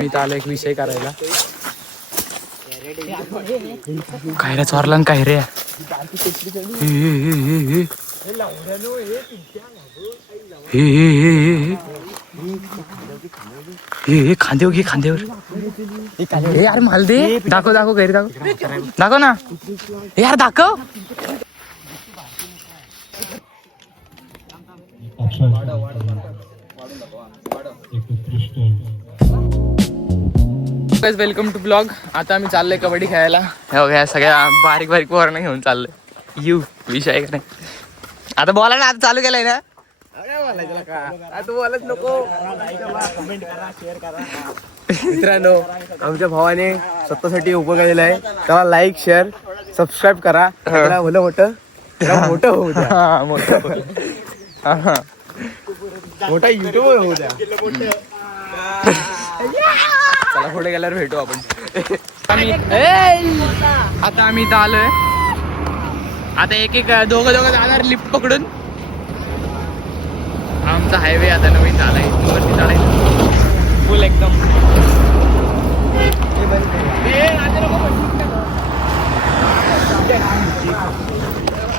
मी इथं आलो एक विषय करायला. काय रे चोरला काय रे. हे खांदेवर घे खांदेवर. हे यार माल दे. दाखव दाखव घरी दाखव. दाखव ना यार दाखव. Welcome to blog. आता आम्ही चाललोय कबड्डी खेळायला. ह्या सगळ्या बारीक बारीक पोरांना घेऊन चाललोय. यू विषय का नाही. आता बोला ना. आता चालू केलंय ना. मित्रांनो आमच्या भावाने स्वतःसाठी उभं केलेलं आहे. त्याला लाईक शेअर सबस्क्राईब करा. त्याला भलं मोठं मोठं होऊ द्या. मोठा युट्यूबर होऊ द्या. चला पुढे गेल्यावर भेटू आपण. आता आम्ही इथं आलोय. आता एक एक दोघं जाणार लिफ्ट पकडून. आमचा हायवे आता नवीन झालाय. वरती चढायचं फुल एकदम.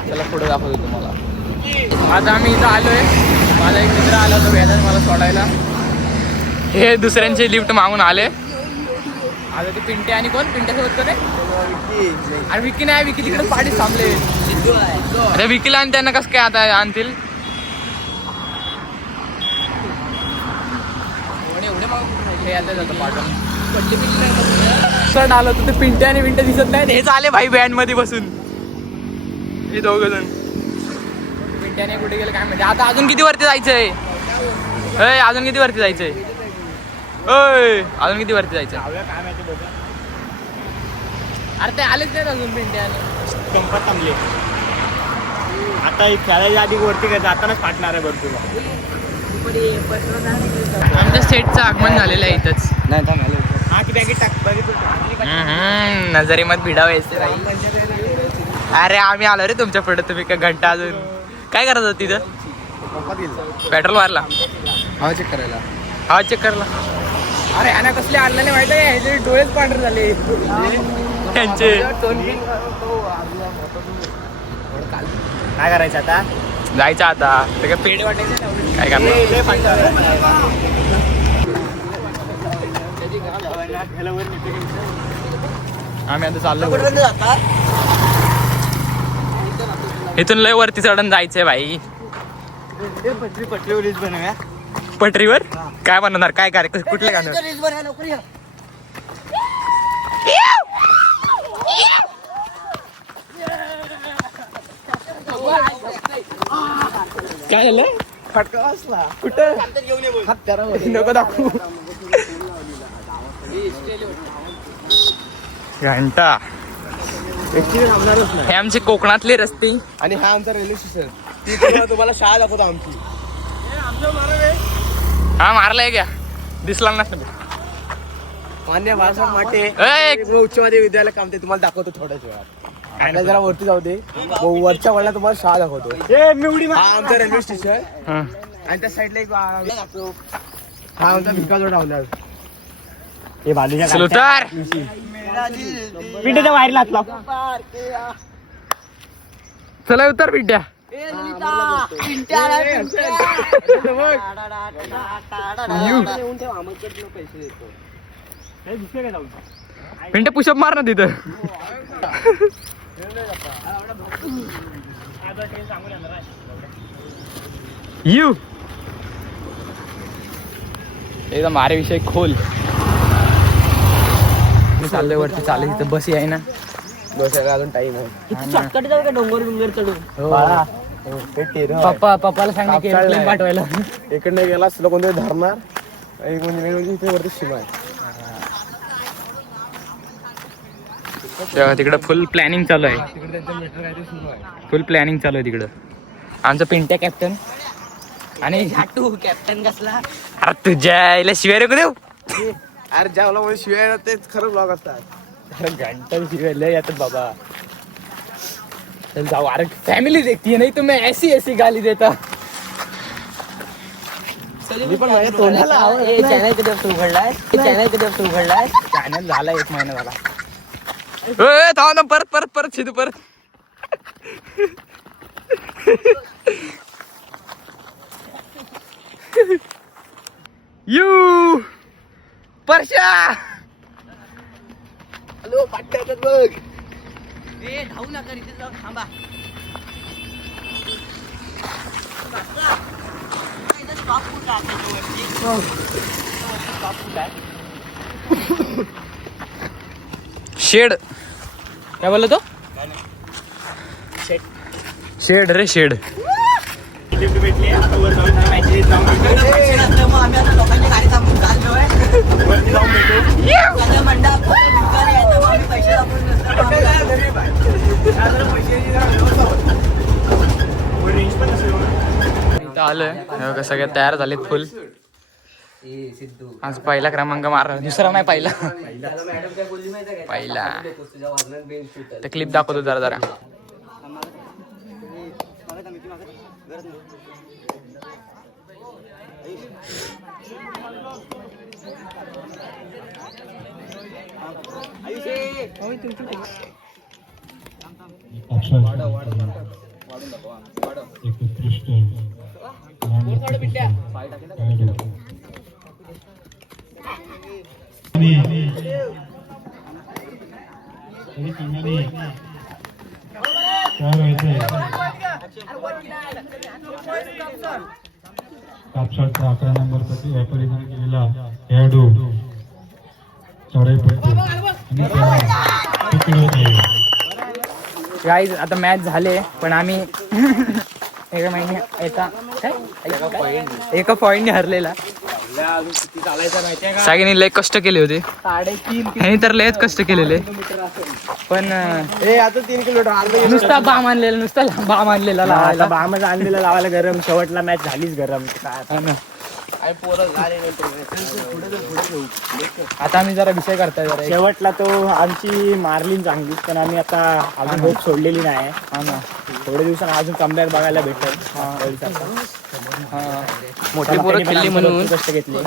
चला पुढे दाखवतो तुम्हाला. आता आम्ही इथं आलोय. माझा एक मित्र आला होता व्याजाने मला सोडायला. हे दुसऱ्यांचे लिफ्ट मागून आले. आता ते पिंटे आणि कोण पिंट्यासोबत कोण आहे. आणि विकी नाही. विकी तिकडे पाडीच थांबले. अरे विकीला आणि त्यांना कसं काय आता आणतील. सण आलं तर ते पिंटे आणि पिंटे दिसत नाही. हेच आले भाई बँड मध्ये बसून. हे दोघ जण. पिंट्याने कुठे गेले काय माहिती. आता अजून किती वरती जायचंय. अजून किती वरती जायचंय. अजून किती वरती जायचं. अरे ते आलेच नाही अजून पिंट्याने. गंपत थांबले. आता खेळायच्या आधी वरती जातानाच फाटणार आहे भरपूर. आमच्या सेटचं आगमन झालेलं आहे इथंच. नजरेमध्ये भिडावायचे. अरे आम्ही आलो रे तुमच्या पुढे. तुम्ही का घंटा अजून काय करत होत तिथं. पेट्रोल मारला. हवा चेक करायला. हवा चेक करला. अरे ह्याना कसले आणलं नाही माहिती आहे. ह्याचे डोळेच पांढरे झाले त्यांचे. काय करायचं आता. जायचं आता. ते काय पेढे वाटायचं काय करणार. आम्ही आता चाललो. इथून लय वरती चढून जायचंय भाई. पटरीवर बनवूया. पटरीवर काय बनवणार. काय कार्यक्रम कुठले गाणं. काय झालं. फटका बसला. कुठं नको दाखवू. घंटा. हे आमचे कोकणातले रस्ते. आणि हा आमचा रेल्वे स्टेशन. तुम्हाला शाळा दाखवतो आमची. हा मारलाय क्या दिसला नसतं. मान्य बाळासाहेब माटे ए! उच्च माध्यमिक विद्यालय काम ते तुम्हाला दाखवतो थोड्याच वेळात. आपल्या जरा वरती जाऊ दे. वरच्या वळला तुम्हाला शाळा दाखवतो. हा आमचा रेल्वे स्टेशन. आणि त्या साईडला एक हा आमचा भिकाजोड लावला. हे बालूच्या सुलतार पिंट्याच्या बाहेर लागला. चला उतर पिंट्या. पिंट्या पुशअप मार ना तिथं. यू एकदम मारे विषय खोल. चाललोय वरती. चालू तिथं बस आहे ना. बस अजून टाइम आहे. डोंगर चढून. पप्पा पप्पाला सांगा की एअरप्लेन पाठवायला. इकडनं गेला तुला कोणतरी धरणार. एक म्हणजे इथे वरती सीमा आहे. तिकडं फुल प्लॅनिंग चालू आहे. फुल प्लॅनिंग चालू आहे तिकडं. आमचा पिंट्या कॅप्टन आणि कॅप्टन कसला. अरे तुझ्या इला शिवाय नको देऊ. अरे ज्याला म्हणजे शिवाय तेच खरं ब्लॉग असतात. अरे घंटा शिवाय लय येतात बाबा. चल जाओ. अरे फैमिली देखती है नहीं तो मैं ऐसी ऐसी गाली देता. मी पण माझ्या तोंडाला चॅनल कधी उघडलाय चॅनल झाला 1 महिना झाला. थांब ना, परत सिद्धू परत. यू परशा हॅलो पाट्यात बघ. धावू नका इथे जाऊन थांबा. शेड काय बोलला तो? शेड रे शेड. लिफ्ट भेटली आता वर जाऊन मॅचेस जाऊन मग आम्ही आता लोकांची गाडी थांबून चाललोय. वरती जाऊन भेटू. माझ्या मंडप भिकारी आहे, तर आम्ही पैसे दाखवून रेंज पण असेल. इथं आलोय, हे बघा सगळे तयार झालेत फुल. आज पहिला क्रमांक मार, दुसरा नाही पहिला. पहिला ते क्लिप दाखवतो जरा. कापसाचा 11 नंबरसाठी अपरिधान केलेला खेळाडू चढाईपट्टी आणि गाईज आता मॅच झाले, पण आम्ही एका पॉइंटने हरलेला. सगळ्यांनी लय कष्ट केले होते, 3.5 ह्यांनी तर लयच कष्ट केलेले. पण आता 3 किलोमीटर नुसता बाम आणलेला लावायला. बामच आणलेला लावायला गरम. शेवटला मॅच झालीच गरम. काय आता आम्ही जरा विषय करताय जरा. शेवटला तो आमची मारली चांगली, पण आम्ही आता अजून होप सोडलेली नाही. हा ना, थोड्या दिवसांनी अजून कमबॅक बघायला भेटेल. मोठी पोरं खेळली म्हणून कष्ट घेतले.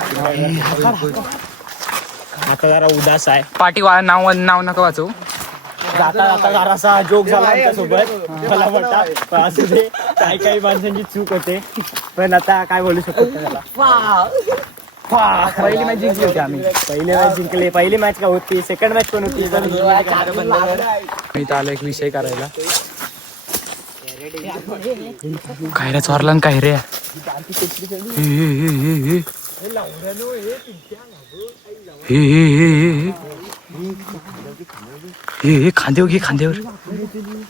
आता जरा उदास आहे. पाठी नाव नका वाचू. जाता जाता जरासा जोक झाला आमच्यासोबत. मला वाटतं पण असू दे, काही माणसांची चूक होते, पण आता काय बोलू शकतो त्याला. पहिली मॅच जिंकली होती आम्ही. पहिली मॅच जिंकले. पहिली मॅच का होती, सेकंड मॅच पण होती. मी इथं आलो एक विषय करायला. काय रे चोरला न काय रे. खांदेवर घे, खांदेवर.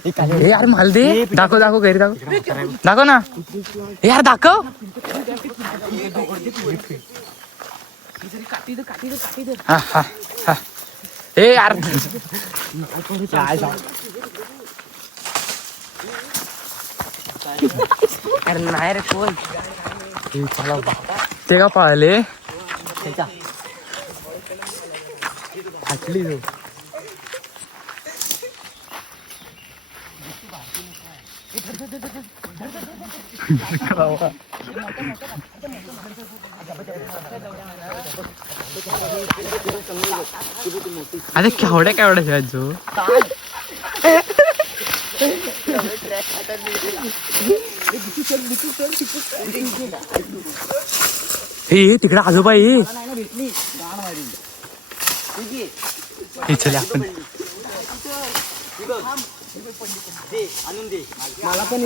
हे यार माल दे. दाखव घरी दाखव ना यार, दाखव. हा हे यार नाही रे कोण ते का पाहिले. अरे केवढ्या खेळायचो. हे तिकडे आजोबा ये. चल आपण मला पण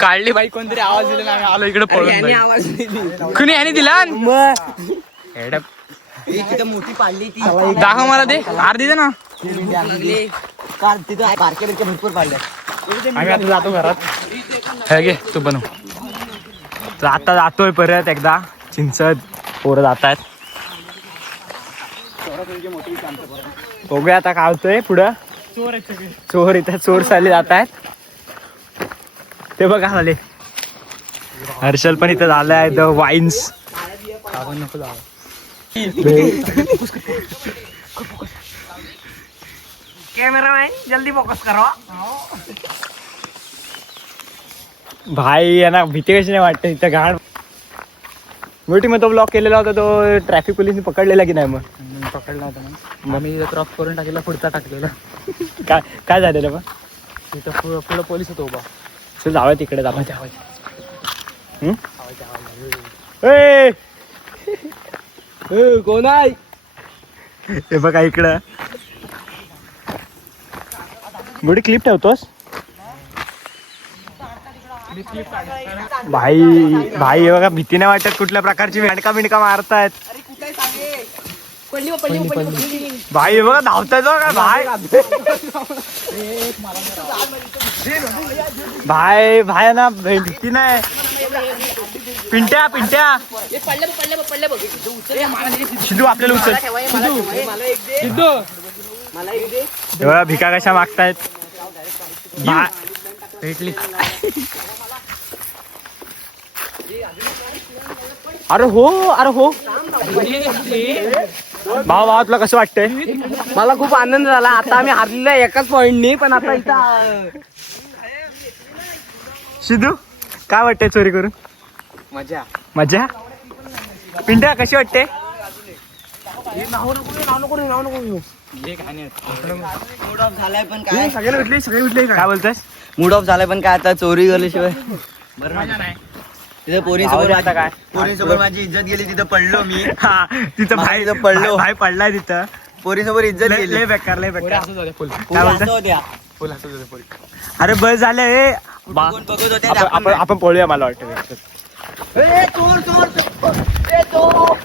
काढली बाई, कोणतरी आवाज दिला ना, आम्ही आलो इकडे पळून. आवाज दिली. कुणी याने दिला. मोठी पाडली ती. दाखव मला दे, अर्धी दे ना. बारक्या भरपूर पाडल्या. आम्ही आता जातो घरात. हे घे तू बनव. तर आता जातोय परत एकदा चिंचद. पोरं जात आहेत. बघूया आता काय होतंय पुढं. चोर इथं चोर साले जात आहेत. ते बघा झाले. हर्षल पण इथं झालाय. The wines. नको जावं. कॅमेरामॅन जल्दी फोकस करो. भाई यांना भीती कशी नाही वाटते इथं घाण मोठी मग तो ब्लॉक केलेला होता तो ट्रॅफिक पोलिसने पकडलेला की नाही मग पकडला होता मग आम्ही क्रॉस करून टाकलेला पुढचा टाकलेला काय काय झालेलं मग तिथं पुढं पोलीस होतो उभा चल जाऊया तिकडे जाऊ कोण आहे हे बघा इकडं मोठी क्लिप ठेवतोस भाई भाई हे बघा भीती नाही वाटत कुठल्या प्रकारची बिणका मारतायत भाई हे बघा धावतायत बघा भाई भाई भाई ना भीती नाही पिंट्या पिंट्या सिद्धू आपल्याला उचल हे बघा भिका कशा मागतायत भेटली अरे हो भावा भावा तुला कसं वाटतंय मला खूप आनंद झाला आता आम्ही हारलेलो आहे एकाच पॉइंटनी पण आता इथं सिद्धू काय वाटतंय चोरी करून मजा मजा पिंट्या कशी वाटते नाव नको मूड ऑफ झालाय पण काय सगळे उठले काय बोलतोस मूड ऑफ झालाय पण काय आता चोरी केल्याशिवाय तिथे पोरीसमोर आता काय पोरीसमोर माझी इज्जत गेली तिथं पडलो मी हा तिथं मला भाई तिथं पडलो. भाई पडलाय तिथं पोरीसमोर इज्जत लय गेली लय बेकार पोरी काय बोलतोस हसत होत्या. अरे बस झालं हे कोण बघत होते आपण आपण पळूया मला वाटतं ए, चोर, चोर, चोर. ए, चोर.